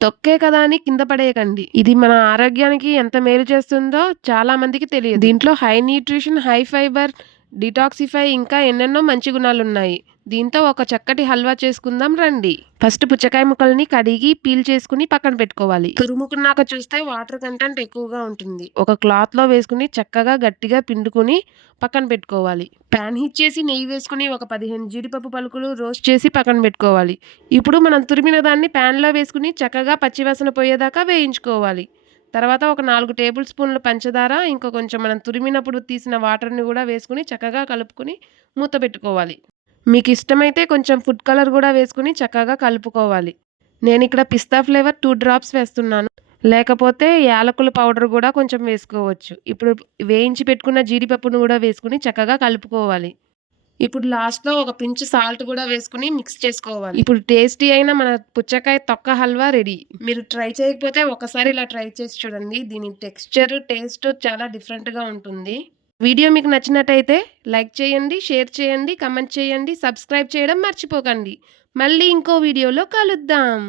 తొక్కే కదా అని కింద పడేయకండి. ఇది మన ఆరోగ్యానికి ఎంత మేలు చేస్తుందో చాలా మందికి తెలియదు. దీంట్లో high nutrition, high fibre, detoxify ఇంకా ఎన్నెన్నో మంచి గుణాలున్నాయి. దీంతో ఒక చక్కటి హల్వా చేసుకుందాం రండి. ఫస్ట్ పుచ్చకాయ ముక్కల్ని కడిగి పీల్ చేసుకుని పక్కన పెట్టుకోవాలి. తురుముకున్నాక చూస్తే వాటర్ కంటెంట్ ఎక్కువగా ఉంటుంది. ఒక క్లాత్లో వేసుకుని చక్కగా గట్టిగా పిండుకుని పక్కన పెట్టుకోవాలి. ప్యాన్ హీట్ చేసి నెయ్యి వేసుకుని ఒక 15 జీడిపప్పు పలుకులు రోస్ట్ చేసి పక్కన పెట్టుకోవాలి. ఇప్పుడు మనం తురిమిన దాన్ని ప్యాన్లో వేసుకుని చక్కగా పచ్చివాసన పోయేదాకా వేయించుకోవాలి. తర్వాత ఒక 4 టేబుల్ స్పూన్ల పంచదార, ఇంకా కొంచెం మనం తురిమినప్పుడు తీసిన వాటర్ని కూడా వేసుకుని చక్కగా కలుపుకుని మూత పెట్టుకోవాలి. మీకు ఇష్టమైతే కొంచెం ఫుడ్ కలర్ కూడా వేసుకుని చక్కగా కలుపుకోవాలి. నేను ఇక్కడ పిస్తా ఫ్లేవర్ 2 డ్రాప్స్ వేస్తున్నాను. లేకపోతే యాలకుల పౌడర్ కూడా కొంచెం వేసుకోవచ్చు. ఇప్పుడు వేయించి పెట్టుకున్న జీడిపప్పును కూడా వేసుకుని చక్కగా కలుపుకోవాలి. ఇప్పుడు లాస్ట్‌లో ఒక పించ్ సాల్ట్ కూడా వేసుకుని మిక్స్ చేసుకోవాలి. ఇప్పుడు టేస్టీ అయిన మన పుచ్చకాయ తొక్క హల్వా రెడీ. మీరు ట్రై చేయకపోతే ఒకసారి ఇలా ట్రై చేసి చూడండి. దీని టెక్స్చర్, టేస్ట్ చాలా డిఫరెంట్‌గా ఉంటుంది. వీడియో మీకు నచ్చినట్టయితే లైక్ చేయండి, షేర్ చేయండి, కామెంట్ చేయండి, సబ్స్క్రైబ్ చేయడం మర్చిపోకండి. మళ్ళీ ఇంకో వీడియోలో కలుద్దాం.